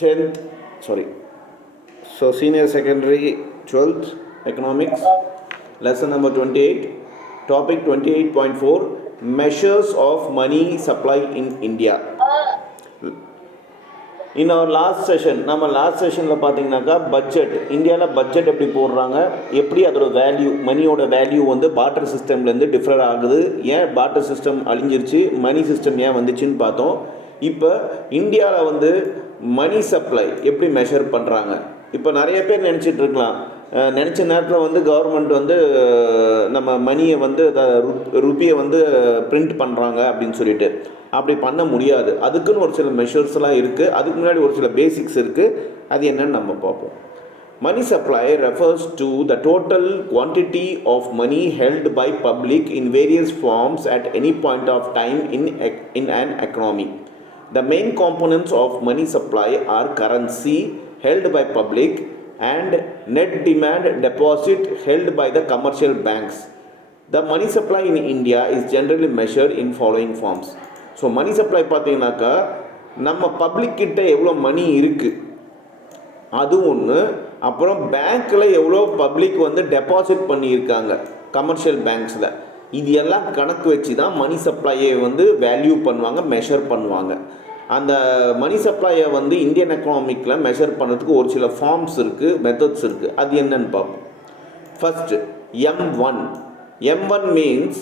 10th, sorry, so senior secondary 12th economics, lesson number 28, topic 28.4, measures of money supply in India. In our last session, நம்ம last செஷனில் பார்த்தீங்கன்னாக்கா budget, இந்தியாவில் budget எப்படி போடுறாங்க, எப்படி அதோட வேல்யூ, மணியோட வேல்யூ வந்து பார்ட்டர் சிஸ்டம்லேருந்து டிஃபர் ஆகுது, ஏன் பார்ட்டர் சிஸ்டம் அழிஞ்சிருச்சு, மணி சிஸ்டம் ஏன் வந்துச்சுன்னு பார்த்தோம். இப்போ இந்தியாவில் வந்து மணி சப்ளை எப்படி மெஷர் பண்ணுறாங்க. இப்போ நிறைய பேர் நினச்சிட்டு இருக்கலாம், நினச்ச நேரத்தில் வந்து கவர்மெண்ட் வந்து நம்ம மணியை வந்து ருப்பியை வந்து பிரிண்ட் பண்ணுறாங்க அப்படின்னு சொல்லிட்டு. அப்படி பண்ண முடியாது. அதுக்குன்னு ஒரு சில மெஷர்ஸ்லாம் இருக்குது. அதுக்கு முன்னாடி ஒரு சில பேசிக்ஸ் இருக்குது. அது என்னன்னு நம்ம பார்ப்போம். Money supply refers to the total quantity of money held by public in various forms at any point of time in an economy. The main components of money supply are currency held by public and net demand deposit held by the commercial banks. The money supply in India is generally measured in following forms. So money supply பார்த்தீங்கன்னாக்கா நம்ம public கிட்ட எவ்வளோ மணி இருக்குது அது ஒன்று, அப்புறம் பேங்க்கில் எவ்வளோ பப்ளிக் வந்து டெபாசிட் பண்ணியிருக்காங்க கமர்ஷியல் பேங்க்ஸில், இது எல்லாம் கணக்கு வச்சு தான் மணி சப்ளையை வந்து வேல்யூ பண்ணுவாங்க, மெஷர் பண்ணுவாங்க. அந்த மணி சப்ளையை வந்து இந்தியன் எக்கனாமிக்கில் மெஷர் பண்ணுறதுக்கு ஒரு சில ஃபார்ம்ஸ் இருக்குது, மெத்தட்ஸ் இருக்குது. அது என்னன்னு பார்ப்போம். First M1 means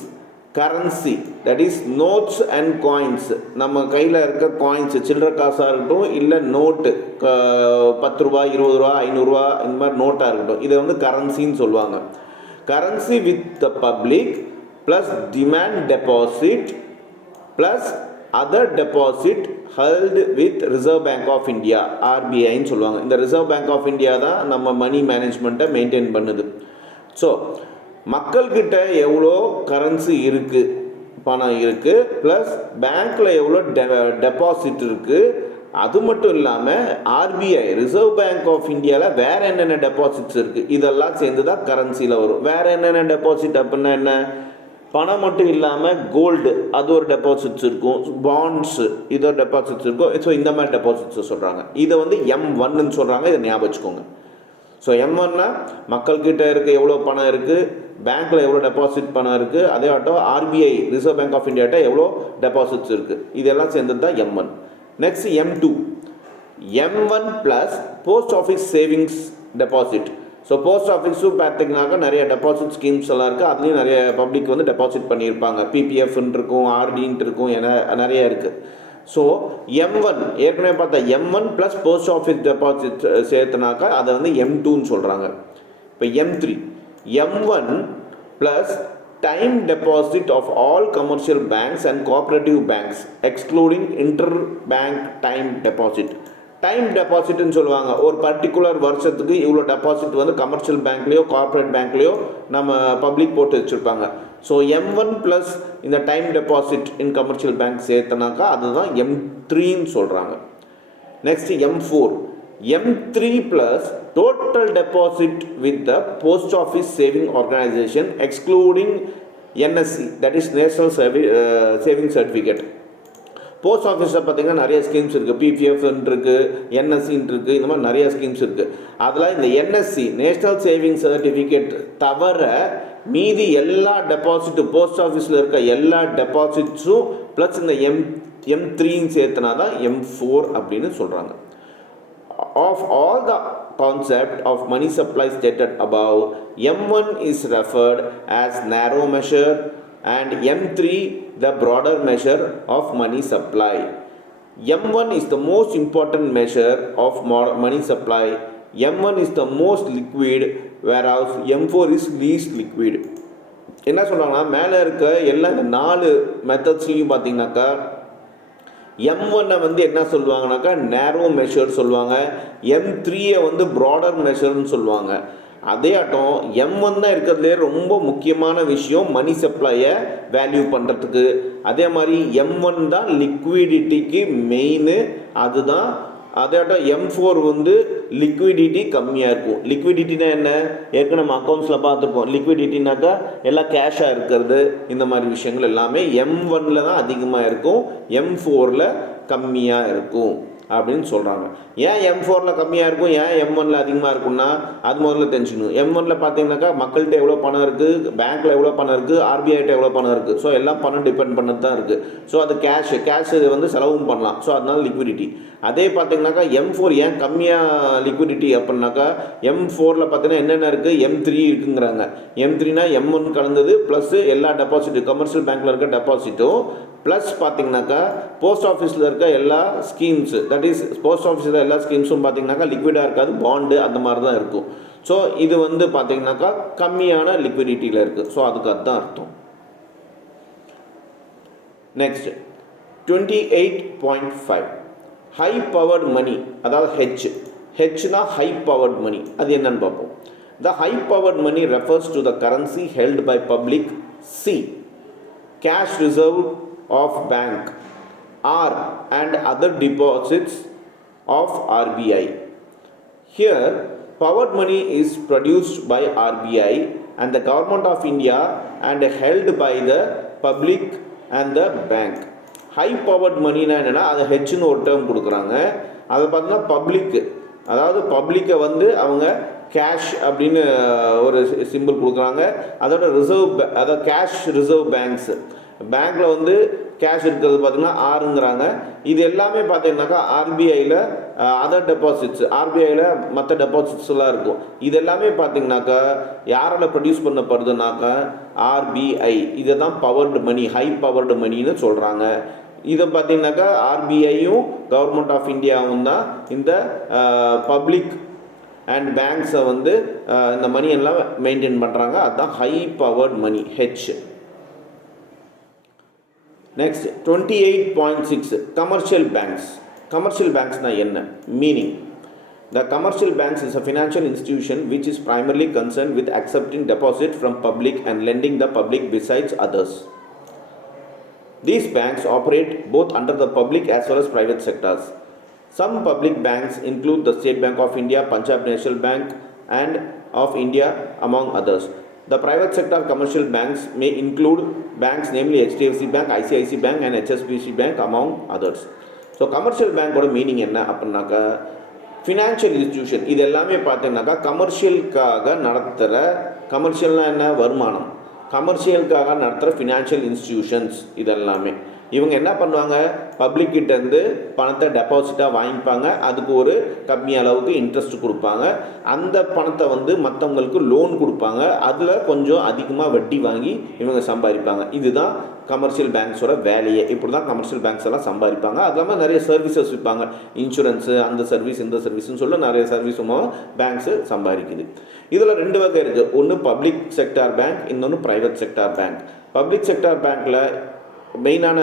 currency, that is notes and coins. நம்ம கையில் இருக்க காயின்ஸ், சில்லற காசாக இருக்கட்டும், இல்லை நோட்டு 10 ரூபா 20 ரூபா 500 ரூபா இந்த மாதிரி நோட்டாக இருக்கட்டும், இதை வந்து கரன்சின்னு சொல்லுவாங்க. Currency with the public plus demand deposit plus other deposit held with Reserve Bank of India, ஆர்பிஐன்னு சொல்லுவாங்க. இந்த ரிசர்வ் பேங்க் ஆஃப் இந்தியா தான் நம்ம மணி மேனேஜ்மெண்ட்டை மெயின்டைன் பண்ணுது. ஸோ மக்கள்கிட்ட எவ்வளோ கரன்சி இருக்குது, பணம் இருக்குது, ப்ளஸ் பேங்க்கில் எவ்வளோ டெபாசிட் இருக்குது. அது மட்டும் இல்லாமல் ஆர்பிஐ ரிசர்வ் பேங்க் ஆஃப் இந்தியாவில் வேறு என்னென்ன டெபாசிட்ஸ் இருக்குது, இதெல்லாம் சேர்ந்து தான் கரன்சியில் வரும். வேறு என்னென்ன டெபாசிட் அப்படின்னா என்ன, பணம் மட்டும் இல்லாமல் கோல்டு அது ஒரு டெபாசிட்ஸ் இருக்கும், பாண்ட்ஸு இதோ டெபாசிட்ஸ் இருக்கும். ஸோ இந்த மாதிரி டெபாசிட்ஸ் சொல்கிறாங்க. இதை வந்து M1ன்னு சொல்கிறாங்க. இதை ஞாபகம் வச்சுக்கோங்க. ஸோ M1னா மக்கள்கிட்ட இருக்க எவ்வளோ பணம் இருக்குது, பேங்க்கில் எவ்வளோ டெபாசிட் பணம் இருக்குது, அதே ஆட்டம் ஆர்பிஐ ரிசர்வ் பேங்க் ஆஃப் இந்தியாட்ட எவ்வளோ டெபாசிட்ஸ் இருக்குது, இதெல்லாம் சேர்ந்தது தான் M1. Next M1 plus post office savings deposit. So post ஆஃபீஸும் பார்த்தீங்கன்னாக்கா நிறைய டெபாசிட் ஸ்கீம்ஸ் எல்லாம் இருக்குது. அதுலேயும் நிறைய பப்ளிக் வந்து டெபாசிட் பண்ணியிருப்பாங்க. PPFன்னு இருக்கும், RDன்ட்டு இருக்கும், நிறைய இருக்குது. ஸோ M1 ஏற்கனவே பார்த்தா M1 plus post office deposit சேர்த்துனாக்கா அதை வந்து M2ன்னு சொல்கிறாங்க. இப்போ M1 plus time deposit of all commercial banks and cooperative banks excluding inter bank time deposit. Time டெபாசிட்னு சொல்லுவாங்க. ஒரு பர்டிகுலர் வருஷத்துக்கு இவ்வளோ டெபாசிட் வந்து கமர்ஷியல் பேங்க்லேயோ கார்ப்பரேட் பேங்க்லேயோ நம்ம பப்ளிக் போட்டு வச்சுருப்பாங்க. ஸோ M1 ப்ளஸ் இந்த time deposit in commercial bank சேர்த்தனாக்கா அதுதான் M3ன்னு சொல்கிறாங்க. Next M3 plus total deposit with the post office saving organisation excluding NSC, that is national saving certificate. Post ஆஃபீஸில் பார்த்திங்கன்னா நிறைய ஸ்கீம்ஸ் இருக்குது. PPFன்னு இருக்குது, NSCன்னு இருக்குது, இந்த மாதிரி நிறைய ஸ்கீம்ஸ் இருக்குது. அதில் இந்த NSC நேஷ்னல் சேவிங் சர்டிஃபிகேட் தவிர மீதி எல்லா டெபாசிட்டும் போஸ்ட் ஆஃபீஸில் இருக்க எல்லா டெபாசிட்ஸும் ப்ளஸ் இந்த M3ன்னு சேர்த்துனா தான் M4 அப்படின்னு சொல்கிறாங்க. Of all the concept of money supply stated above, M1 is referred as narrow measure and M3 the broader measure of money supply. M1 is the most important measure of money supply. M1 is the most liquid, whereas M4 is least liquid. என்ன சொல்கிறாங்கன்னா, மேலே இருக்க எல்லா இந்த 4 மெத்தட்ஸ்லையும் பார்த்தீங்கன்னாக்கா M1 வந்து என்ன சொல்லுவாங்கனாக்கா நேரோ மெஷர் சொல்லுவாங்க, M3 வந்து ப்ராடர் மெஷர்னு சொல்லுவாங்க. அதே ஆட்டம் M1 தான் இருக்கிறதுலே ரொம்ப முக்கியமான விஷயம் மணி சப்ளையை வேல்யூ பண்ணுறதுக்கு. அதே மாதிரி M1 தான் லிக்விடிட்டிக்கு மெயின், அதுதான். அதே ஆட்டம் M4 வந்து லிக்விடிட்டி கம்மியாக இருக்கும். லிக்விடிட்டினா என்ன, ஏற்கனவே நம்ம அக்கௌண்ட்ஸில் பார்த்துருப்போம். லிக்விடிட்டினாக்கா எல்லாம் கேஷாக இருக்கிறது, இந்த மாதிரி விஷயங்கள் எல்லாமே M1ல் தான் அதிகமாக இருக்கும், M4ல் கம்மியாக இருக்கும். அப்படின்னு சொல்கிறாங்க. ஏன் M4ல் கம்மியாக இருக்கும், ஏன் M1ல் அதிகமாக இருக்குன்னா அது முதல்ல தெரிஞ்சுக்கணும். M1ல் பார்த்தீங்கன்னாக்கா மக்கள்கிட்ட எவ்வளோ பணம் இருக்குது, பேங்க்கில் எவ்வளோ பணம் இருக்குது, ஆர்பிஐட்ட எவ்வளோ பணம் இருக்குது. ஸோ எல்லாம் பணம் டிபெண்ட் பண்ணது தான் இருக்குது. ஸோ அது கேஷ் வந்து செலவும் பண்ணலாம். ஸோ அதனால லிக்விடிட்டி. அதே பார்த்தீங்கன்னாக்கா M4 ஏன் கம்மியாக லிக்விடிட்டி அப்படின்னாக்கா M4ல் பார்த்தீங்கன்னா என்னென்ன இருக்குது, M3 இருக்குங்கிறாங்க. M3னா M1 கலந்தது ப்ளஸ் எல்லா டெபாசிட்டும் கமர்ஷியல் பேங்க்கில் இருக்க டெபாசிட்டும் ப்ளஸ் பார்த்தீங்கன்னாக்கா போஸ்ட் ஆஃபீஸில் இருக்க எல்லா ஸ்கீம்ஸு, தட் இஸ் போஸ்ட் ஆஃபீஸில் எல்லா ஸ்கீம்ஸும் பார்த்தீங்கன்னாக்கா லிக்விடாக இருக்காது, பாண்டு அந்த மாதிரி தான் இருக்கும். ஸோ இது வந்து பார்த்தீங்கன்னாக்கா கம்மியான லிக்விடிட்டியில் இருக்குது. ஸோ அதுக்கு அதுதான் அர்த்தம். நெக்ஸ்ட் 28.5 ஹை பவர்டு மணி, அதாவது ஹெச்னா ஹை பவர்டு மணி. அது என்னன்னு பார்ப்போம். The high powered money refers to the currency held by public C, cash reserve of bank R and other deposits of RBI. Here, powered money is produced by RBI and the government of India and held by the public and the bank. High powered money என்னன்னா அது ஹெச்னு ஒரு term கொடுக்குறாங்க. அதை பார்த்தீங்கன்னா பப்ளிக்கு, அதாவது பப்ளிக்கை வந்து அவங்க கேஷ் அப்படின்னு ஒரு சிம்பிள் கொடுக்குறாங்க. அதோட அதாவது கேஷ் ரிசர்வ் பேங்க்கில் வந்து கேஷ் இருக்கிறது பார்த்திங்கன்னா ஆறுங்கிறாங்க. இது எல்லாமே பார்த்தீங்கன்னாக்கா ஆர்பிஐயில் அதர் டெபாசிட்ஸ், ஆர்பிஐயில் மற்ற டெபாசிட்ஸ்லாம் இருக்கும். இது எல்லாமே பார்த்தீங்கன்னாக்கா யாரால் ப்ரொடியூஸ் பண்ணப்படுதுனாக்கா ஆர்பிஐ. இதை தான் பவர்டு மணி, ஹை பவர்டு மணின்னு சொல்கிறாங்க. இதை பார்த்தீங்கன்னாக்கா ஆர்பிஐயும் கவர்மெண்ட் ஆஃப் இந்தியாவும் தான் இந்த பப்ளிக் அண்ட் பேங்க்ஸை வந்து இந்த மணி எல்லாம் மெயின்டைன் பண்ணுறாங்க. அதுதான் ஹை பவர்ட் மணி, ஹெச். நெக்ஸ்ட் 28.6 கமர்ஷியல் பேங்க்ஸ்னா என்ன meaning? The commercial banks is a financial institution which is primarily concerned with accepting deposit from public and lending the public besides others. These banks operate both under the public as well as private sectors. Some public banks include the State Bank of India, Punjab National Bank and of India among others. The private sector commercial banks may include banks namely HDFC Bank, ICICI Bank and HSBC Bank among others. So commercial bank ஓட meaning என்ன அப்படின்னாக்கா financial institution. இது எல்லாமே பார்த்தீங்கன்னாக்கா கமர்ஷியலுக்காக நடத்துகிற, கமர்ஷியல்னால் என்ன, வருமானம், கமர்ஷியலுக்காக நடத்துகிற ஃபினான்ஷியல் இன்ஸ்டிடியூஷன்ஸ். இதெல்லாமே இவங்க என்ன பண்ணுவாங்க, பப்ளிக்கிட்டேருந்து பணத்தை டெபாசிட்டாக வாங்கிப்பாங்க. அதுக்கு ஒரு கம்மி அளவுக்கு இன்ட்ரெஸ்ட் கொடுப்பாங்க. அந்த பணத்தை வந்து மற்றவங்களுக்கு லோன் கொடுப்பாங்க. அதில் கொஞ்சம் அதிகமாக வட்டி வாங்கி இவங்க சம்பாதிப்பாங்க. இதுதான் கமர்ஷியல் பேங்க்ஸோட வேலையே. இப்படி தான் கமர்ஷியல் பேங்க்ஸ் எல்லாம் சம்பாதிப்பாங்க. அது இல்லாமல் நிறைய சர்வீசஸ் விற்பாங்க, இன்சூரன்ஸு, அந்த சர்வீஸ் இந்த சர்வீஸ்னு சொல்ல நிறைய சர்வீஸும் பேங்க்ஸு சம்பாதிக்குது. இதில் ரெண்டு வகை இருக்குது. ஒன்று பப்ளிக் செக்டார் பேங்க், இன்னொன்று private sector bank. Public sector பேங்க்கில் மெயினான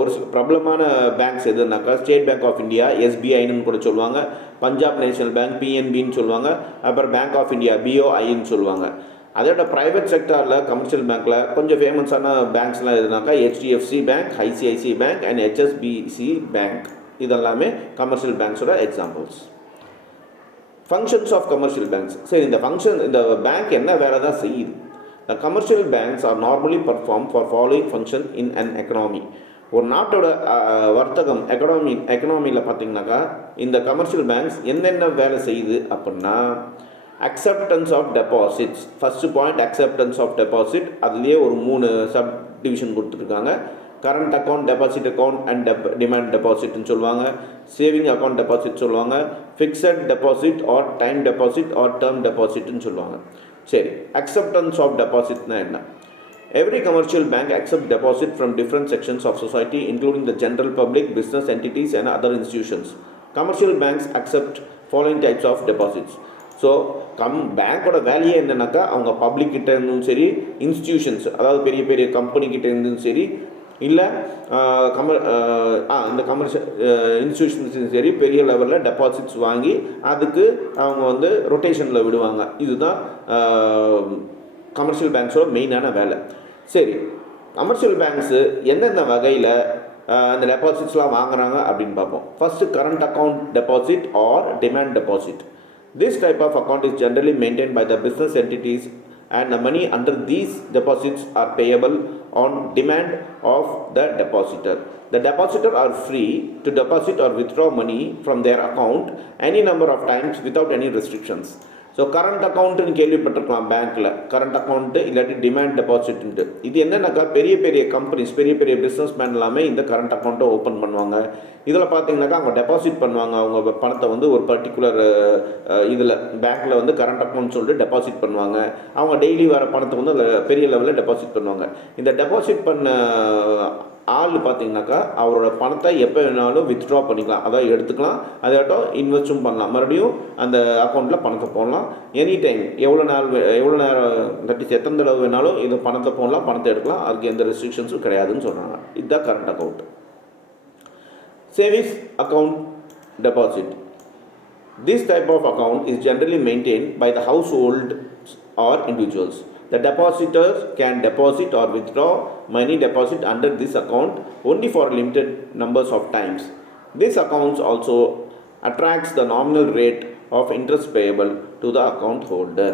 ஒரு பிரபலமான பேங்க்ஸ் எதுனாக்கா ஸ்டேட் பேங்க் ஆஃப் இந்தியா, எஸ்பிஐன்னு கூட சொல்லுவாங்க, பஞ்சாப் நேஷனல் பேங்க் பிஎன்பின்னு சொல்லுவாங்க, அப்புறம் பேங்க் ஆஃப் இந்தியா பிஓஐன்னு சொல்லுவாங்க. அதோட ப்ரைவேட் செக்டாரில் கமர்ஷியல் பேங்க்கில் கொஞ்சம் ஃபேமஸான பேங்க்ஸ்லாம் எதுனாக்கா HDFC bank, ICIC bank and HSBC bank. இதெல்லாமே கமர்ஷியல் பேங்க்ஸோட எக்ஸாம்பிள்ஸ். Functions of commercial banks. சரி, இந்த பேங்க் என்ன வேலை தான் செய்யுது? The commercial banks are normally performed for following function in an economy. ஒரு நாட்டோட வர்த்தகம் எக்கனாமியில் பார்த்தீங்கன்னாக்கா இந்த கமர்ஷியல் பேங்க்ஸ் என்னென்ன வேலை செய்யுது அப்படின்னா acceptance of deposits. First point acceptance of deposit. அதுலேயே ஒரு 3 சப் டிவிஷன் கொடுத்துருக்காங்க. Current account, deposit account and demand டெபாசிட்னு சொல்லுவாங்க. சேவிங் அக்கௌண்ட் டெபாசிட் சொல்லுவாங்க. Fixed deposit or time deposit or term டெபாசிட்னு சொல்லுவாங்க. சரி, அக்செப்டன்ஸ் ஆஃப் டெபாசிட்னா என்ன? Every commercial bank accept deposit from different sections of society including the general public, business entities and other institutions. Commercial banks accept following types of deposits. So பேங்க்கோட வேலையே என்னன்னாக்கா அவங்க பப்ளிக்கிட்ட இருந்தும் சரி, இன்ஸ்டிடியூஷன்ஸ் அதாவது பெரிய பெரிய கம்பெனிக்கிட்ட இருந்தும் சரி, இல்லை இந்த கமர்ஷியல் இன்ஸ்டிடியூஷன்ஸும் சரி பெரிய லெவலில் டெபாசிட்ஸ் வாங்கி அதுக்கு அவங்க வந்து ரொட்டேஷனில் விடுவாங்க. இதுதான் கமர்ஷியல் பேங்க்ஸோட மெயினான வேலை. சரி, கமர்ஷியல் பேங்க்ஸு எந்தெந்த வகையில் அந்த டெபாசிட்ஸ்லாம் வாங்குறாங்க அப்படின்னு பார்ப்போம். First current account deposit or demand deposit. This type of account is generally maintained by the business entities and the money under these deposits are payable on demand of the depositor. The depositor are free to deposit or withdraw money from their account any number of times without any restrictions. So current அக்கௌண்ட்டுன்னு கேள்விப்பட்டிருக்கலாம் பேங்க்கில், current account இல்லாட்டி demand டெபாசிட்ன்ட்டு. இது என்னன்னாக்கா பெரிய பெரிய companies, பெரிய பெரிய பிஸ்னஸ் மேன் எல்லாமே இந்த கரண்ட் அக்கௌண்ட்டை ஓப்பன் பண்ணுவாங்க. இதில் பார்த்தீங்கன்னாக்கா அவங்க டெபாசிட் பண்ணுவாங்க, அவங்க பணத்தை வந்து ஒரு பர்டிகுலர் இதில் பேங்க்கில் வந்து கரண்ட் அக்கௌண்ட் சொல்லிட்டு டெபாசிட் பண்ணுவாங்க. அவங்க டெய்லி வர பணத்தை வந்து அதில் பெரிய லெவலில் டெபாசிட் பண்ணுவாங்க. இந்த டெபாசிட் பண்ண ஆள் பார்த்தீங்கன்னாக்கா அவரோட பணத்தை எப்போ வேணாலும் வித்ட்ரா பண்ணிக்கலாம், அதாவது எடுத்துக்கலாம், அதாட்டம் இன்வெஸ்ட்டும் பண்ணலாம், மறுபடியும் அந்த அக்கௌண்ட்டில் பணத்தை போடலாம். எனி டைம் எவ்வளோ நேரம் தட்டி எத்தனை தடவை வேணாலும் இது பணத்தை போடலாம், பணத்தை எடுக்கலாம், அதுக்கு எந்த ரெஸ்ட்ரிக்ஷன்ஸும் கிடையாதுன்னு சொல்கிறாங்க. இதுதான் current account. Savings account deposit. This type of account is generally maintained by the household or individuals. The depositors can deposit or withdraw money deposit under this account only for limited numbers of times. This account also attracts the nominal rate of interest payable to the account holder.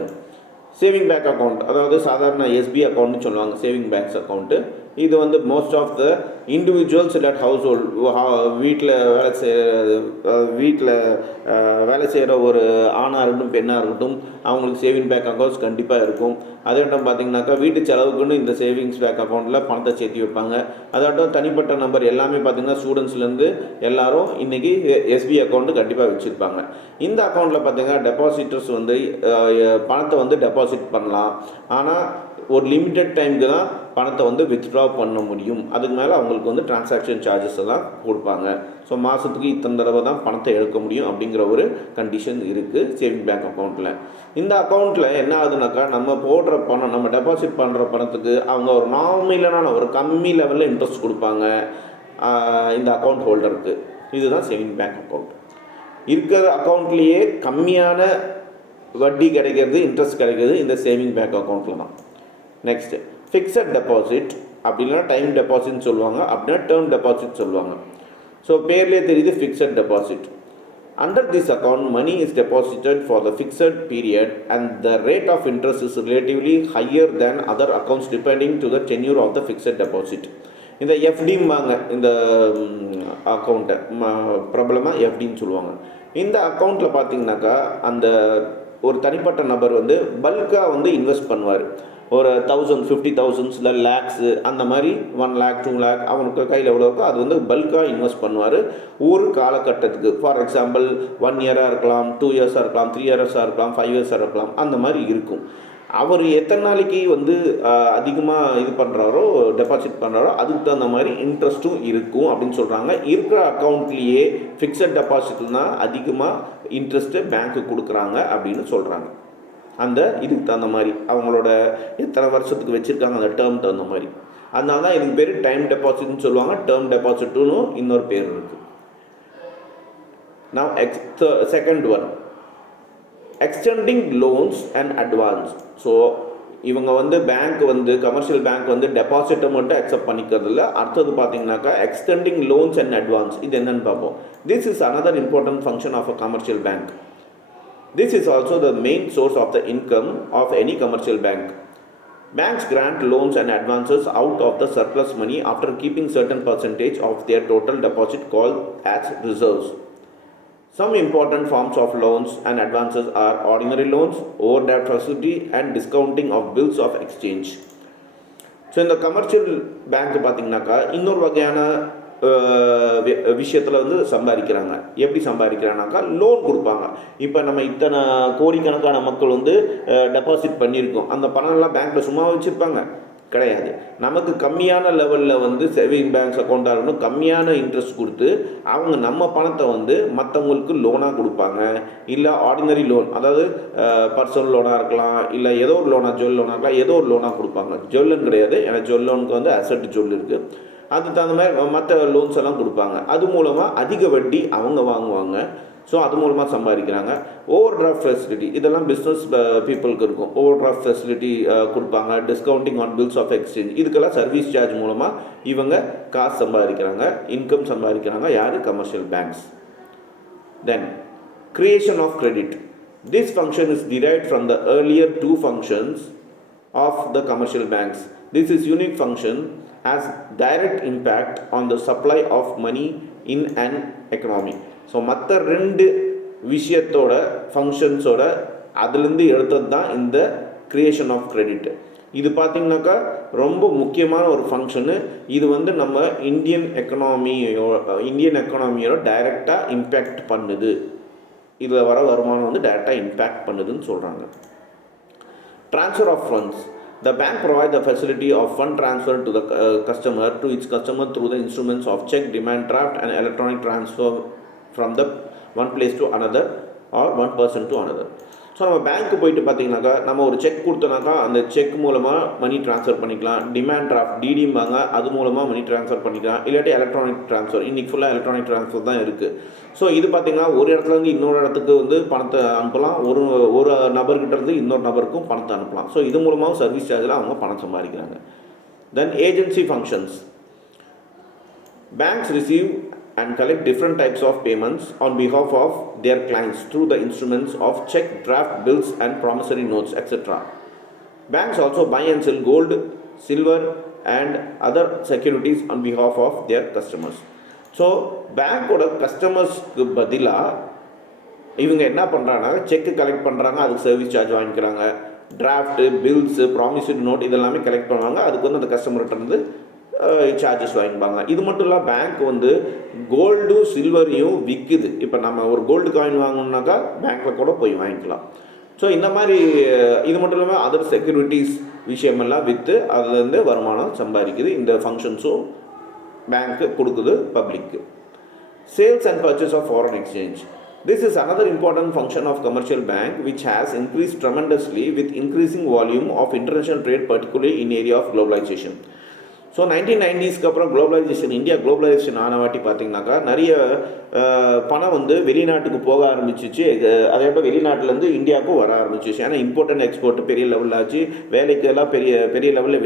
Saving bank account, அதாவது சாதாரண SP அக்கௌண்ட்னு சொல்லுவாங்க. Saving banks account இது வந்து most of the individuals இல்லாட் household, வீட்டில் வேலை செய்கிற ஒரு ஆணாக இருக்கட்டும் பெண்ணாக இருக்கட்டும் அவங்களுக்கு சேவிங் பேங்க் அக்கௌண்ட்ஸ் கண்டிப்பாக இருக்கும். அதேட்டம் பார்த்திங்கனாக்கா வீட்டு செலவுக்குன்னு இந்த சேவிங்ஸ் பேங்க் அக்கௌண்ட்டில் பணத்தை சேர்த்து வைப்பாங்க. அதாட்டம் தனிப்பட்ட நம்பர் எல்லாமே பார்த்திங்கன்னா ஸ்டூடெண்ட்ஸ்லேருந்து எல்லோரும் இன்றைக்கி எஸ்பி அக்கௌண்ட்டு கண்டிப்பாக வச்சுருப்பாங்க. இந்த அக்கௌண்ட்டில் பார்த்திங்கன்னா டெபாசிட்டர்ஸ் வந்து பணத்தை வந்து டெபாசிட் பண்ணலாம், ஆனால் ஒரு லிமிட்டட் டைமுக்கு தான் பணத்தை வந்து வித்ட்ரா பண்ண முடியும். அதுக்கு மேலே அவங்களுக்கு வந்து டிரான்சாக்ஷன் சார்ஜஸ் எல்லாம் கொடுப்பாங்க. ஸோ மாதத்துக்கு இத்தனை தடவை தான் பணத்தை எடுக்க முடியும் அப்படிங்கிற ஒரு கண்டிஷன் இருக்குது சேவிங் பேங்க் அக்கௌண்ட்டில். இந்த அக்கௌண்ட்டில் என்ன ஆகுதுனாக்கா நம்ம போடுற பணம், நம்ம டெபாசிட் பண்ணுற பணத்துக்கு அவங்க ஒரு நார்மலான ஒரு கம்மி லெவலில் இன்ட்ரெஸ்ட் கொடுப்பாங்க இந்த அக்கௌண்ட் ஹோல்டருக்கு. இதுதான் சேவிங் பேங்க் அக்கௌண்ட். இருக்கிற அக்கௌண்ட்லேயே கம்மியான வட்டி கிடைக்கிறது, இன்ட்ரெஸ்ட் கிடைக்கிறது இந்த சேவிங் பேங்க் அக்கௌண்ட்டில் தான். நெக்ஸ்ட்டு ஃபிக்ஸட் டெபாசிட், அப்படின்னா டைம் டெபாசிட்னு சொல்லுவாங்க, அப்படின்னா டேர்ம் டெபாசிட் சொல்லுவாங்க. ஸோ பேர்லேயே தெரியுது fixed deposit. Under this account money is deposited for the fixed period and the rate of interest is relatively higher than other accounts depending to the tenure of the fixed deposit. இந்த எஃப்டிம்பாங்க இந்த அக்கௌண்ட்டை, பிரபலமாக எஃப்டின்னு சொல்லுவாங்க. இந்த அக்கௌண்ட்டில் பார்த்தீங்கன்னாக்கா அந்த ஒரு தனிப்பட்ட நபர் வந்து பல்காக வந்து இன்வெஸ்ட் பண்ணுவார். ஒரு 1000, 50,000 இல்லை லேக்ஸு அந்த மாதிரி 1 lakh 2 lakh அவனுக்கு கையில் எவ்வளோ இருக்கோ அது வந்து பல்காக இன்வெஸ்ட் பண்ணுவார் ஒரு காலகட்டத்துக்கு. ஃபார் எக்ஸாம்பிள் 1 year இருக்கலாம், 2 years இருக்கலாம், 3 years இருக்கலாம், 5 years இருக்கலாம், அந்த மாதிரி இருக்கும். அவர் எத்தனை நாளைக்கு வந்து அதிகமாக இது பண்ணுறாரோ டெபாசிட் பண்ணுறாரோ அதுக்கு தகுந்த மாதிரி இன்ட்ரெஸ்ட்டும் இருக்கும் அப்படின்னு சொல்கிறாங்க. இருக்கிற அக்கௌண்ட்லேயே ஃபிக்ஸட் டெபாசிட்னால் அதிகமாக இன்ட்ரெஸ்ட்டு பேங்க்கு கொடுக்குறாங்க அப்படின்னு சொல்கிறாங்க. அந்த இதுக்கு தகுந்த மாதிரி அவங்களோட எத்தனை வருஷத்துக்கு வச்சுருக்காங்க அந்த டேர்ம் தகுந்த மாதிரி. அதனால தான் இதுக்கு பேர் டைம் டெபாசிட்னு சொல்லுவாங்க. டேர்ம் டெபாசிட்டுன்னு இன்னொரு பேர் இருக்குது. Now second one, extending loans and advance. So இவங்க வந்து பேங்க் வந்து கமர்ஷியல் பேங்க் வந்து டெபாசிட்டை மட்டும் அக்செப்ட் பண்ணிக்கிறது இல்லை. அடுத்தது பார்த்தீங்கன்னாக்கா எக்ஸ்டெண்டிங் லோன்ஸ் அண்ட் அட்வான்ஸ், இது என்னென்னு பார்ப்போம். This is another important function of a commercial bank. This is also the main source of the income of any commercial bank. Banks grant loans and advances out of the surplus money after keeping certain percentage of their total deposit called as reserves. Some important forms of loans and advances are ordinary loans, overdraft facility and discounting of bills of exchange. So இந்த commercial bank பார்த்திங்கனாக்கா இன்னொரு வகையான விஷயத்தில் வந்து சம்பாதிக்கிறாங்க. எப்படி சம்பாதிக்கிறாங்கனாக்கா loan கொடுப்பாங்க. இப்போ நம்ம இத்தனை கோடிக்கணக்கான மக்கள் வந்து டெபாசிட் பண்ணியிருக்கோம், அந்த பணம்லாம் பேங்க்கில் சும்மா வச்சுருப்பாங்க கிடையாது. நமக்கு கம்மியான லெவலில் வந்து சேவிங் பேங்க்ஸ் அக்கௌண்ட்டாக இருக்கணும், கம்மியான இன்ட்ரெஸ்ட் கொடுத்து அவங்க நம்ம பணத்தை வந்து மற்றவங்களுக்கு லோனாக கொடுப்பாங்க. இல்லை ஆர்டினரி லோன், அதாவது பர்சனல் லோனாக இருக்கலாம், இல்லை ஏதோ ஒரு லோனாக ஜுவல் லோனாக இருக்கலாம், ஏதோ ஒரு லோனாக கொடுப்பாங்க. ஜுவல்லுன்னு கிடையாது, ஏன்னா ஜுவல் லோனுக்கு வந்து அசட் ஜுவல் இருக்குது, அதுக்கு தகுந்த மாதிரி மற்ற லோன்ஸ் எல்லாம் கொடுப்பாங்க. அது மூலமாக அதிக வட்டி அவங்க வாங்குவாங்க. ஸோ அது மூலமாக சம்பாதிக்கிறாங்க. ஓவர் டிராஃப்ட் ஃபெசிலிட்டி, இதெல்லாம் பிஸ்னஸ் பீப்புளுக்கு இருக்கும். ஓவர் டிராஃப்ட் ஃபெசிலிட்டி கொடுப்பாங்க. Discounting on bills of exchange, இதுக்கெல்லாம் சர்வீஸ் சார்ஜ் மூலமாக இவங்க காசு சம்பாதிக்கிறாங்க, இன்கம் சம்பாதிக்கிறாங்க. யார்? Commercial banks. Then creation of credit. This function is derived from the earlier two functions of the commercial banks. This is unique function has direct impact on the supply of money in an economy. So மற்ற ரெண்டு விஷயத்தோட ஃபங்க்ஷன்ஸோட அதுலேருந்து எடுத்தது தான் இந்த creation of credit. இது பார்த்திங்கனாக்கா ரொம்ப முக்கியமான ஒரு ஃபங்க்ஷனு. இது வந்து நம்ம இந்தியன் எக்கனாமியோட டைரெக்டாக இம்பேக்ட் பண்ணுது. இதில் வர வருமானம் வந்து டைரெக்டாக இம்பேக்ட் பண்ணுதுன்னு சொல்கிறாங்க. Transfer of funds. The bank provides the facility of fund transfer to the customer to its customer through the instruments of check, demand draft and electronic transfer from the one place to another or one person to another. So நம்ம பேங்க்கு போயிட்டு பார்த்தீங்கன்னாக்கா நம்ம ஒரு check கொடுத்தோனாக்கா அந்த check மூலமாக மணி transfer பண்ணிக்கலாம். Demand draft டிடிம்பாங்க, அது மூலமாக மணி ட்ரான்ஸ்ஃபர் பண்ணிக்கலாம். இல்லாட்டி எலக்ட்ரானிக் ட்ரான்ஸ்ஃபர், இன்றைக்கி ஃபுல்லாக எலக்ட்ரானிக் ட்ரான்ஸ்ஃபர் தான் இருக்குது. ஸோ இது பார்த்திங்கன்னா ஒரு இடத்துலேருந்து இன்னொரு இடத்துக்கு வந்து பணத்தை அனுப்பலாம். ஒரு நபர்கிட்ட இருந்து இன்னொரு நபருக்கும் பணத்தை அனுப்பலாம். ஸோ இது மூலமாக சர்வீஸ் சார்ஜில் அவங்க பணம் சம்பாதிக்கிறாங்க. Then agency functions. Banks receive and collect different types of payments on behalf of their clients through the instruments of check, draft, bills and promissory notes, etc. Banks also buy and sell gold, silver and other securities on behalf of their customers. So பேங்க்கோட கஸ்டமர்ஸ்க்கு பதிலாக இவங்க என்ன பண்ணுறாங்கன்னா செக்கு collect பண்ணுறாங்க, அதுக்கு service charge வாங்கிக்கிறாங்க. Drought, bills, promissory note இதெல்லாமே collect பண்ணுவாங்க. அதுக்கு வந்து அந்த கஸ்டமர்கிட்ட இருந்து சார்ஜஸ் வாங்கிப்பாங்க. இது மட்டும் இல்லை, பேங்க் வந்து கோல்டும் சில்வரையும் விற்குது. இப்போ நம்ம ஒரு கோல்டு காயின் வாங்கணுன்னாக்கா பேங்க்கில் கூட போய் வாங்கிக்கலாம். ஸோ இந்த மாதிரி இது மட்டும் இல்லாமல் அதர் செக்யூரிட்டிஸ் விஷயமெல்லாம் விற்று அதுலேருந்து வருமானம் சம்பாதிக்குது. இந்த ஃபங்க்ஷன்ஸும் பேங்க்கு கொடுக்குது பப்ளிக்கு. Sales and purchase of foreign exchange. This is another important function of commercial bank which has increased tremendously with increasing volume of international trade, particularly in area of globalization. So 1990ஸ்க்கு அப்புறம் குளோபலைசேஷன், இந்தியா குளோபலைசேஷன் ஆன வாட்டி பார்த்திங்கனாக்கா நிறைய பணம் வந்து வெளிநாட்டுக்கு போக ஆரம்பிச்சிச்சு. அதே போல் வெளிநாட்டிலேருந்து இந்தியாவுக்கும் வர ஆரம்பிச்சிச்சு. ஏன்னா இம்போர்ட் அண்ட் எக்ஸ்போர்ட் பெரிய லெவலில் ஆச்சு. வேலைக்கெல்லாம் பெரிய லெவலில்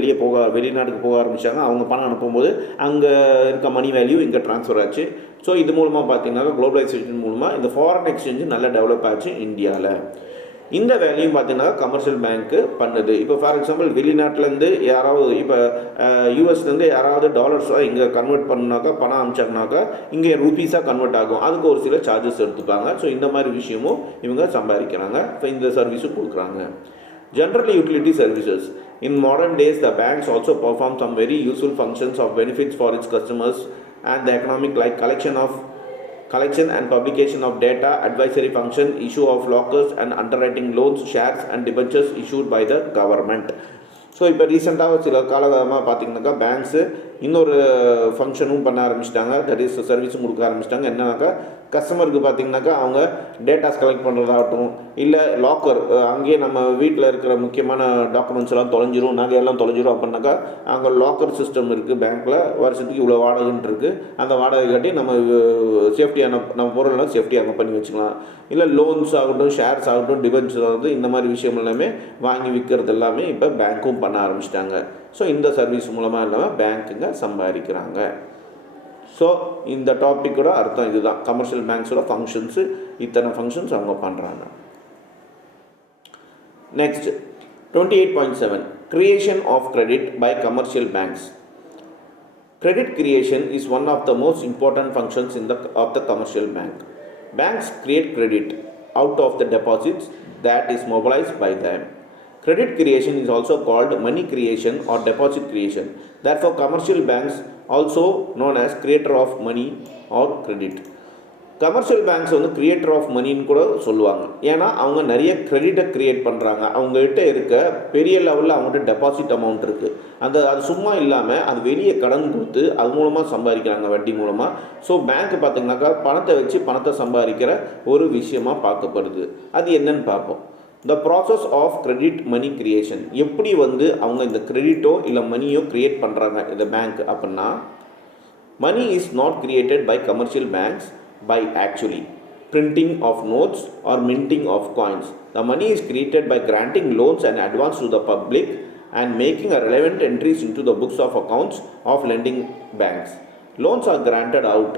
வெளிநாட்டுக்கு போக ஆரம்பித்தாங்க. அவங்க பணம் அனுப்பும்போது அங்கே இருக்க மணி வேல்யூ இங்கே ட்ரான்ஸ்ஃபர் ஆச்சு. ஸோ இது மூலமாக பார்த்திங்கனாக்கா குளோபலைசேஷன் மூலமாக இந்த ஃபாரின் எக்ஸ்சேஞ்சு நல்லா டெவலப் ஆச்சு இந்தியாவில். இந்த வேலையும் பார்த்தீங்கன்னா கமர்ஷியல் பேங்க்கு பண்ணுது. இப்போ ஃபார் எக்ஸாம்பிள் வெளிநாட்டிலேருந்து யாராவது இப்போ யூஎஸ்லேருந்து யாராவது டாலர்ஸாக இங்கே கன்வெர்ட் பண்ணாக்கா பணம் அனுப்பிச்சாங்கனாக்கா இங்கே ரூபீஸாக கன்வெர்ட் ஆகும். அதுக்கு ஒரு சில சார்ஜஸ் எடுத்துப்பாங்க. ஸோ இந்த மாதிரி விஷயமும் இவங்க சம்பாதிக்கிறாங்க. இப்போ இந்த சர்வீஸும் கொடுக்குறாங்க. General utility services. In modern days, the banks also perform some very useful functions of benefits for its customers and the economic, like collection and publication of data, advisory function, issue of lockers and underwriting loans, shares and debentures issued by the government. So இப்போ ரீசெண்டாக சில காலகாலமாக பார்த்திங்கனாக்கா banks இன்னொரு ஃபங்க்ஷனும் பண்ண ஆரம்பிச்சிட்டாங்க. That is சர்வீஸும் கொடுக்க ஆரம்பிச்சிட்டாங்க. என்னன்னாக்கா கஸ்டமருக்கு பார்த்திங்கனாக்கா அவங்க டேட்டாஸ் கலெக்ட் பண்ணுறதாகட்டும், இல்லை லாக்கர் அங்கேயே நம்ம வீட்டில் இருக்கிற முக்கியமான டாக்குமெண்ட்ஸ் எல்லாம் தொலைஞ்சிரும், நகையெல்லாம் தொலைஞ்சிரும் அப்படின்னாக்கா அங்கே லாக்கர் சிஸ்டம் இருக்குது பேங்க்கில். வருஷத்துக்கு இவ்வளோ வாடகைன்னு இருக்குது. அந்த வாடகை காட்டி நம்ம சேஃப்டியான நம்ம பொருளெல்லாம் சேஃப்டி அங்கே பண்ணி வச்சுக்கலாம். இல்லை லோன்ஸ் ஆகட்டும், ஷேர்ஸ் ஆகட்டும், டிபென்ச்சர் ஆகட்டும், இந்த மாதிரி விஷயம் எல்லாமே வாங்கி விற்கிறது எல்லாமே இப்போ பேங்க்கும் பண்ண ஆரம்பிச்சிட்டாங்க. ஸோ இந்த சர்வீஸ் மூலமாக இல்லாமல் பேங்க்குங்க சம்பாதிக்கிறாங்க. ஸோ இந்த டாப்பிக்கோட அர்த்தம் இதுதான். கமர்ஷியல் பேங்க்ஸோட ஃபங்க்ஷன்ஸு இத்தனை ஃபங்க்ஷன்ஸ் அவங்க பண்ணுறாங்க. Next 28.7 creation of credit by commercial banks. Credit creation is one of the most important functions of the commercial bank. Banks create credit out of the deposits that is mobilized by them. Credit creation is also called money creation or deposit creation. Therefore, commercial banks also known as creator of money or credit. Commercial banks வந்து creator of மணின்னு கூட சொல்லுவாங்க. ஏன்னா அவங்க நிறைய கிரெடிட்டை create பண்ணுறாங்க. அவங்ககிட்ட இருக்க பெரிய லெவலில் அவங்ககிட்ட டெபாசிட் அமௌண்ட் இருக்குது. அது சும்மா இல்லாமல் அது வெளியே கடன் கொடுத்து அது மூலமாக சம்பாதிக்கிறாங்க, வட்டி மூலமாக. ஸோ பேங்க் பார்த்திங்கனாக்கா பணத்தை வச்சு பணத்தை சம்பாதிக்கிற ஒரு விஷயமாக பார்க்கப்படுது. அது என்னன்னு பார்ப்போம். The process of credit money creation. எப்படி வந்து அவங்க இந்த கிரெடிட்டோ இல்லை மணியோ க்ரியேட் பண்ணுறாங்க இந்த பேங்க் அப்படின்னா, money is not created by commercial banks by actually printing of notes or minting of coins. The money is created by granting loans and advance to the public and making a relevant entries into the books of accounts of lending banks. Loans are granted out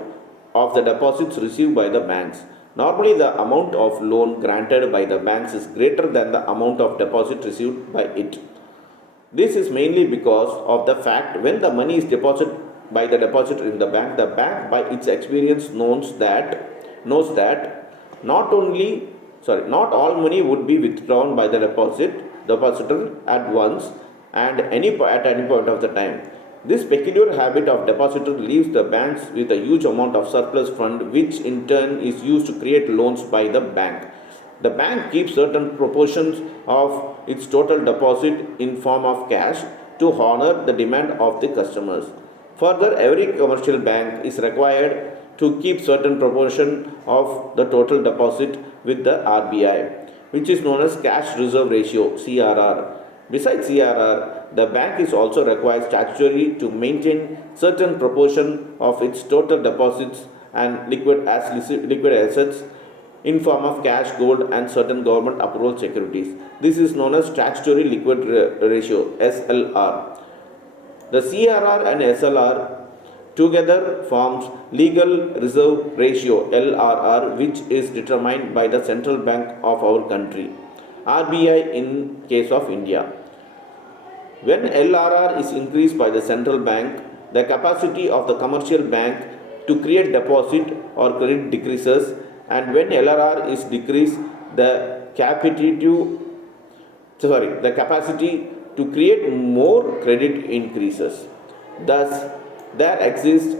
of the deposits received by the banks. Normally, the amount of loan granted by the banks is greater than the amount of deposit received by it. This is mainly because of the fact when the money is deposited by the depositor in the bank by its experience knows that not all money would be withdrawn by the depositor at once and at any point of the time. This peculiar habit of depositor leaves the banks with a huge amount of surplus fund, which in turn is used to create loans by the bank. The bank keeps certain proportions of its total deposit in form of cash to honor the demand of the customers. Further, every commercial bank is required to keep certain proportion of the total deposit with the RBI, which is known as cash reserve ratio (CRR). Besides CRR, the bank is also required statutorily to maintain certain proportion of its total deposits and liquid assets in form of cash, gold and certain government approval securities. This is known as statutory liquid ratio (SLR). The CRR and SLR together forms legal reserve ratio (LRR), which is determined by the central bank of our country, RBI in case of India. When LRR is increased by the central bank, the capacity of the commercial bank to create deposit or credit decreases, and when LRR is decreased, the capacity to create more credit increases. Thus, there exists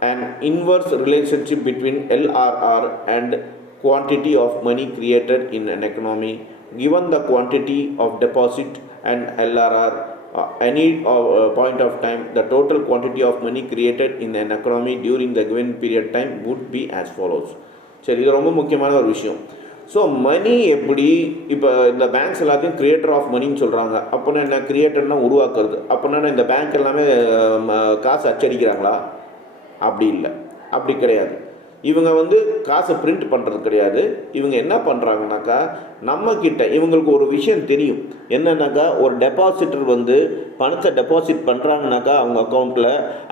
an inverse relationship between LRR and quantity of money created in an economy. Given the quantity of deposit and LRR, any point of time, the total quantity of money created in an economy during the given period time would be as follows. சரி, இது ரொம்ப முக்கியமான ஒரு விஷயம். So மணி எப்படி இப்போ இந்த banks எல்லாத்தையும் கிரியேட்டர் ஆஃப் மணின்னு சொல்கிறாங்க. அப்படின்னா என்ன? கிரியேட்டர்னா உருவாக்குறது. அப்படின்னா இந்த பேங்க் எல்லாமே காசு அச்சடிக்கிறாங்களா? அப்படி இல்லை, அப்படி கிடையாது. இவங்க காசை பிரிண்ட் பண்ணுறது கிடையாது. இவங்க என்ன பண்ணுறாங்கனாக்கா, நம்மக்கிட்ட இவங்களுக்கு ஒரு விஷயம் தெரியும். என்னன்னாக்கா, ஒரு டெபாசிட்டர் பணத்தை டெபாசிட் பண்ணுறாங்கனாக்கா அவங்க அக்கௌண்ட்டில்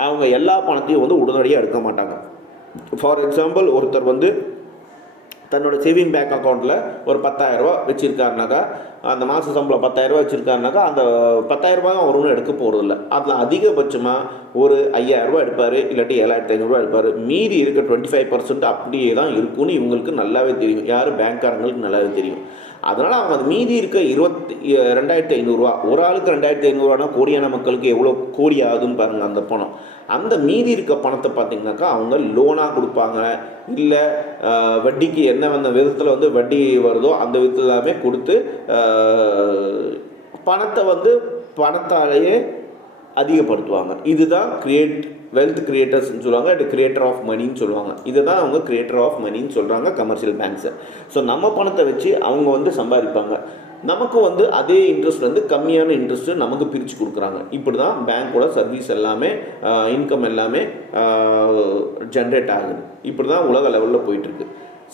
அவங்க எல்லா பணத்தையும் உடனடியாக எடுக்க மாட்டாங்க. ஃபார் எக்ஸாம்பிள், ஒருத்தர் தன்னோட சேவிங் பேங்க் அக்கௌண்ட்டில் ஒரு 10,000 ரூபா வச்சுருக்காருனாக்கா, அந்த மாத சம்பளம் 10,000 ரூபா வச்சுருக்காருனாக்கா, அந்த 10,000 ரூபாயும் அவர் ஒன்றும் எடுக்க போகிறதில்ல. அதில் அதிகபட்சமாக ஒரு 5,000 ரூபா எடுப்பார், இல்லாட்டி 7,500 எடுப்பார். மீதி இருக்க 25% அப்படியே தான் இருக்குன்னு இவங்களுக்கு நல்லாவே தெரியும். யார்? பேங்க்காரங்களுக்கு நல்லாவே தெரியும். அதனால் அவங்க அது மீதி இருக்க 2,500 ரூபா, ஒரு ஆளுக்கு 2,500 கோடியான மக்களுக்கு எவ்வளோ கோடி ஆகுதுன்னு பாருங்கள் அந்த பணம். அந்த மீதி இருக்க பணத்தை பார்த்திங்கனாக்கா அவங்க லோனாக கொடுப்பாங்க, இல்லை வட்டிக்கு என்ன விதத்தில் வட்டி வருதோ அந்த விதத்தில் எல்லாமே கொடுத்து பணத்தை பணத்தாலேயே அதிகப்படுத்துவாங்க. இதுதான் வெல்த் கிரியேட்டர்ஸ்ன்னு சொல்லுவாங்க, அது கிரியேட்டர் ஆஃப் மணின்னு சொல்லுவாங்க. இதை தான் அவங்க கிரியேட்டர் ஆஃப் மணின்னு சொல்கிறாங்க கமர்ஷியல் பேங்க்ஸை. ஸோ நம்ம பணத்தை வச்சு அவங்க சம்பாதிப்பாங்க. நமக்கு அதே இன்ட்ரெஸ்ட் கம்மியான இன்ட்ரெஸ்ட்டு நமக்கு பிரித்து கொடுக்குறாங்க. இப்படி தான் பேங்க்கோட சர்வீஸ் எல்லாமே, இன்கம் எல்லாமே ஜென்ரேட் ஆகுது. இப்படி தான் உலக லெவலில் போயிட்டுருக்கு.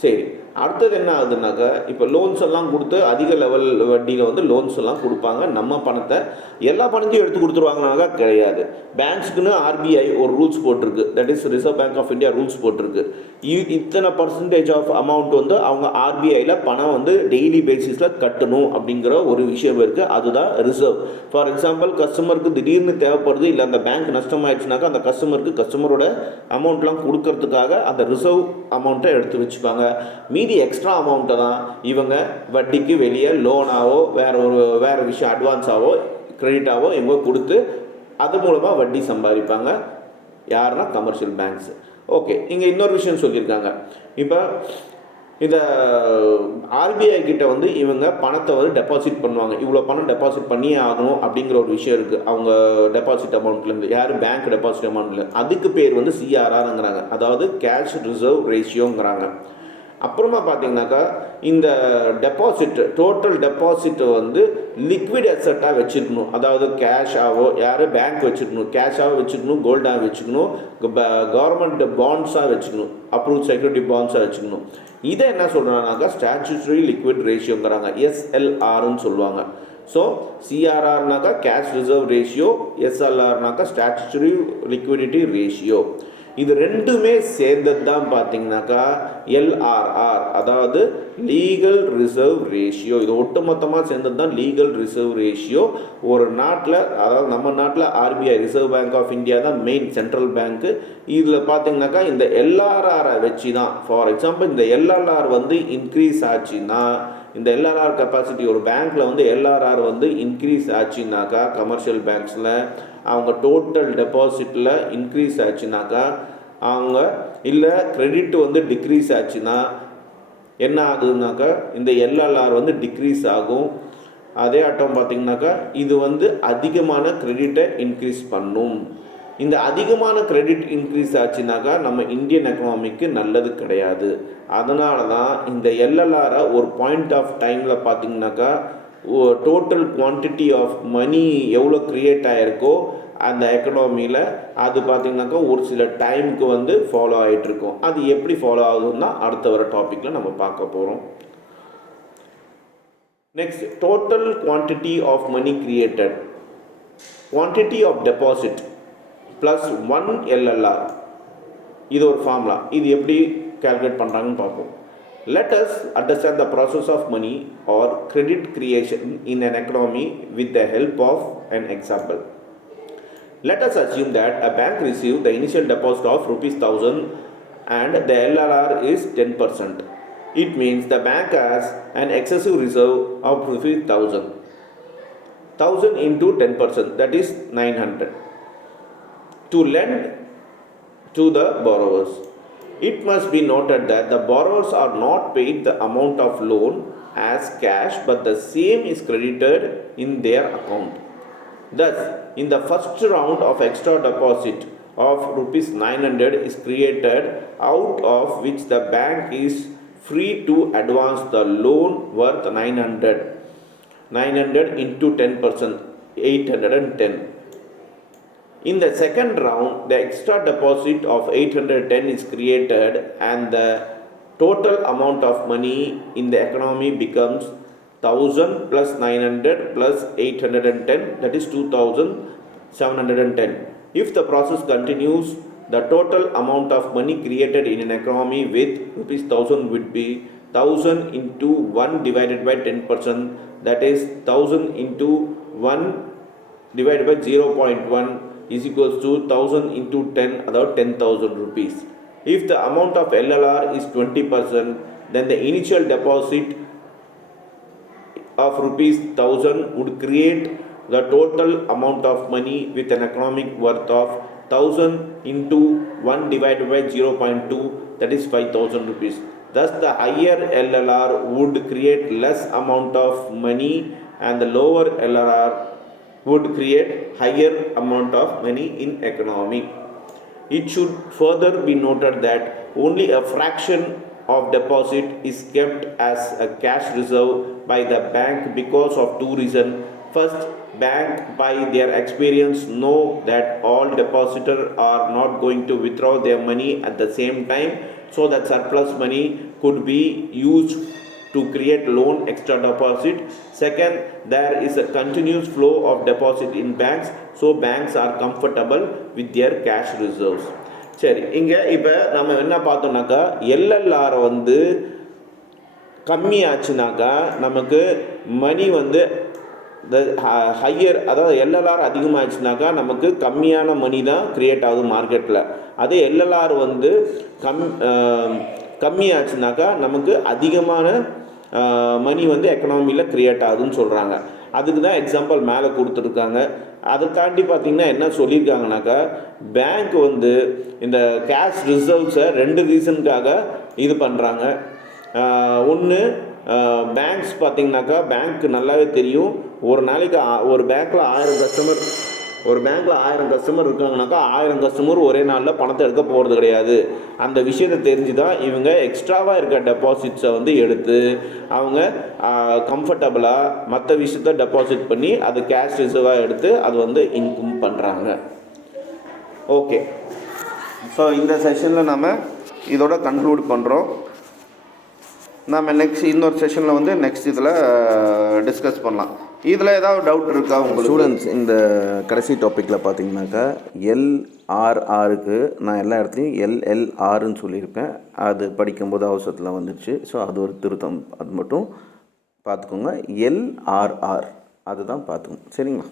சரி, அடுத்தது என்ன ஆகுதுனாக்கா, இப்போ லோன்ஸ் எல்லாம் கொடுத்து அதிக லெவல் வட்டியில் லோன்ஸ் எல்லாம் கொடுப்பாங்க. நம்ம பணத்தை எல்லா பணத்தையும் எடுத்து கொடுத்துருவாங்கனாக்கா கிடையாது. பேங்க்ஸுக்குன்னு ஆர்பிஐ ஒரு ரூல்ஸ் போட்டிருக்கு, that is Reserve Bank of India rules போட்டிருக்கு. இத்தனை பர்சன்டேஜ் ஆஃப் அமௌண்ட் அவங்க ஆர்பிஐயில் பணம் டெய்லி பேசிஸில் கட்டணும் அப்படிங்கிற ஒரு விஷயம் இருக்குது. அதுதான் ரிசர்வ். ஃபார் எக்ஸாம்பிள், கஸ்டமருக்கு திடீர்னு தேவைப்படுது, இல்லை அந்த பேங்க் நஷ்டமாயிடுச்சுனாக்கா அந்த கஸ்டமரோட அமௌண்ட்லாம் கொடுக்கறதுக்காக அந்த ரிசர்வ் அமௌண்ட்டை எடுத்து வச்சுப்பாங்க. மீதி எக்ஸ்ட்ரா அமௌண்ட்டை தான் இவங்க வட்டிக்கு வெளியே லோனாவோ வேறு விஷயம் அட்வான்ஸாவோ கிரெடிட்டாவோ இவங்க கொடுத்து அது மூலமாக வட்டி சம்பாதிப்பாங்க. யாருன்னா கமர்ஷியல் பேங்க்ஸ். ஓகே, இங்கே இன்னொரு விஷயம் சொல்லியிருக்காங்க. இப்போ இந்த ஆர்பிஐ கிட்ட இவங்க பணத்தை டெபாசிட் பண்ணுவாங்க. இவ்வளோ பணம் டெபாசிட் பண்ணியே ஆகணும் அப்படிங்கிற ஒரு விஷயம் இருக்குது அவங்க டெபாசிட் அமௌண்ட்லேருந்து. யார்? பேங்க் டெபாசிட் அமௌண்ட்டில். அதுக்கு பேர் சிஆர்ஆருங்கிறாங்க, அதாவது கேஷ் ரிசர்வ் ரேஷியோங்கிறாங்க. அப்புறமா பார்த்தீங்கன்னாக்கா, இந்த டெபாசிட் டோட்டல் டெபாசிட்டை லிக்விட் அசட்டாக வச்சுருக்கணும். அதாவது கேஷாவோ பேங்க் வச்சுக்கணும், கேஷாக வச்சுக்கணும், கோல்டாக வச்சுக்கணும், கவர்மெண்ட் பாண்ட்ஸாக வச்சுக்கணும், அப்ரூவ் செக்யூரிட்டி பாண்ட்ஸாக வச்சுக்கணும். இதை என்ன சொல்கிறாங்கனாக்கா ஸ்டாச்சுட்டரி லிக்விட் ரேஷியோங்கிறாங்க, எஸ்எல்ஆர்னு சொல்லுவாங்க. ஸோ சிஆர்ஆர்னாக்கா கேஷ் ரிசர்வ் ரேஷியோ, எஸ்எல்ஆர்னாக்கா ஸ்டாச்சுட்டரி லிக்விடிட்டி ரேஷியோ. இது ரெண்டுமே சேர்ந்தது தான் பார்த்தீங்கன்னாக்கா எல்ஆர்ஆர், அதாவது லீகல் ரிசர்வ் ரேஷியோ. இது ஒட்டுமொத்தமாக சேர்ந்தது தான் லீகல் ரிசர்வ் ரேஷியோ. ஒரு நாட்டில், அதாவது நம்ம நாட்டில் RBI Reserve Bank of India தான் மெயின் சென்ட்ரல் பேங்க்கு. இதில் பார்த்தீங்கன்னாக்கா இந்த எல்ஆர்ஆரை வச்சு தான், ஃபார் எக்ஸாம்பிள் இந்த எல்ஆர்ஆர் வந்து இன்க்ரீஸ் ஆச்சுன்னா, இந்த எல்ஆர்ஆர் கெப்பாசிட்டி ஒரு பேங்க்கில் வந்து எல்ஆர்ஆர் வந்து இன்க்ரீஸ் ஆச்சுனாக்கா, கமர்ஷியல் பேங்க்ஸில் அவங்க டோட்டல் டெபாசிட்டில் இன்க்ரீஸ் ஆச்சுனாக்கா, அவங்க இல்லை கிரெடிட் வந்து டிக்ரீஸ் ஆச்சுன்னா என்ன ஆகுதுனாக்கா இந்த எல்ஆர்ஆர் வந்து டிக்ரீஸ் ஆகும். அதே ஆட்டம் பார்த்திங்கனாக்கா இது வந்து அதிகமான கிரெடிட்டை இன்க்ரீஸ் பண்ணும். இந்த அதிகமான கிரெடிட் இன்க்ரீஸ் ஆச்சுனாக்கா நம்ம இந்தியன் எக்கனாமிக்கு நல்லது கிடையாது. அதனால தான் இந்த எல்எல்ஆரை ஒரு பாயிண்ட் ஆஃப் டைமில் பார்த்திங்கனாக்கா டோட்டல் குவான்டிட்டி ஆஃப் மணி எவ்வளோ க்ரியேட் ஆகிருக்கோ அந்த எக்கனாமியில் அது பார்த்திங்கனாக்கா ஒரு சில டைமுக்கு வந்து ஃபாலோ ஆகிட்டுருக்கும். அது எப்படி ஃபாலோ ஆகுதுன்னா அடுத்த வர டாப்பிக்கில் நம்ம பார்க்க போகிறோம். Next, total quantity of money created, quantity of deposit plus 1 LLR. இது ஒரு ஃபார்முலா. இது எப்படி கால்குலேட் பண்ணுறாங்கன்னு பார்ப்போம். Let us understand the process of money or credit creation in an economy with the help of an example. Let us assume that a bank received the initial deposit of ₹1,000 and the LLR is 10%. It means the bank has an excessive reserve of ₹1,000. 1,000 into 10%, that is 900. To lend to the borrowers. It must be noted that the borrowers are not paid the amount of loan as cash, but the same is credited in their account. Thus, in the first round of extra deposit of ₹900 is created, out of which the bank is free to advance the loan worth 900. 900 into 10%, 810. In the second round, the extra deposit of 810 is created and the total amount of money in the economy becomes 1,000 plus 900 plus 810, that is 2,710. If the process continues, the total amount of money created in an economy with ₹1,000 would be 1,000 into 1 divided by 10%, that is 1,000 into 1 divided by 0.1 is equals to 1,000 into 10, about 10,000 rupees. If the amount of LLR is 20%, then the initial deposit of ₹1,000 would create the total amount of money with an economic worth of 1,000 into 1 divided by 0.2, that is 5,000 rupees. Thus the higher LLR would create less amount of money and the lower LLR would create higher amount of money in economy. It should further be noted that only a fraction of deposit is kept as a cash reserve by the bank because of two reasons. First, bank by their experience know that all depositors are not going to withdraw their money at the same time, so that surplus money could be used to create loan extra deposit. Second, there is a continuous flow of deposit in banks, so banks are comfortable with their cash reserves. சரி, இங்கே இப்போ நம்ம என்ன பார்த்தோம்னாக்கா LLR வந்து கம்மியாச்சுனாக்கா நமக்கு மணி வந்து higher, அதாவது எல்எல்ஆர் அதிகமாகிடுச்சுனாக்கா நமக்கு கம்மியான மணி தான் க்ரியேட் ஆகுது மார்க்கெட்டில். அதே எல்எல்ஆர் வந்து கம்மியாச்சுனாக்கா நமக்கு அதிகமான மணி வந்து எக்கனாமியில் க்ரியேட் ஆகுதுன்னு சொல்கிறாங்க. அதுக்கு தான் எக்ஸாம்பிள் மேலே கொடுத்துருக்காங்க. அதை தாண்டி பார்த்திங்கன்னா என்ன சொல்லியிருக்காங்கனாக்கா, பேங்க் வந்து இந்த கேஷ் ரிசர்வ்ஸை 2 ரீசனுக்காக இது பண்ணுறாங்க. ஒன்று, பேங்க்ஸ் பார்த்திங்கனாக்கா பேங்க்கு நல்லாவே தெரியும், ஒரு நாளைக்கு ஒரு பேங்க்கில் 1000 கஸ்டமர் இருக்காங்கனாக்கா 1000 கஸ்டமர் ஒரே நாளில் பணத்தை எடுக்க போகிறது கிடையாது. அந்த விஷயத்தை தெரிஞ்சு தான் இவங்க எக்ஸ்ட்ராவாக இருக்க டெபாசிட்ஸை வந்து எடுத்து அவங்க கம்ஃபர்டபுளாக மற்ற விஷயத்த டெபாசிட் பண்ணி அது கேஷ் ரிசர்வாக எடுத்து அது வந்து இன்கம் பண்ணுறாங்க. ஓகே, ஸோ இந்த செஷனில் நம்ம இதோட கன்க்ளூட் பண்ணுறோம். நம்ம நெக்ஸ்ட் இன்னொரு செஷனில் வந்து நெக்ஸ்ட் இதில் டிஸ்கஸ் பண்ணலாம். இதில் ஏதாவது டவுட் இருக்கா உங்களுக்கு? ஸ்டூடெண்ட்ஸ், இந்த கடைசி டாப்பிக்கில் பார்த்தீங்கன்னாக்கா எல்ஆர்ஆருக்கு நான் எல்லா இடத்துலையும் எல்எல்ஆர்னு சொல்லியிருப்பேன். அது படிக்கும்போது அவசரத்தில் வந்துடுச்சு. ஸோ அது ஒரு திருத்தம், அது மட்டும் பார்த்துக்கோங்க. எல்ஆர்ஆர் அதுதான் பார்த்துக்கோங்க. சரிங்களா?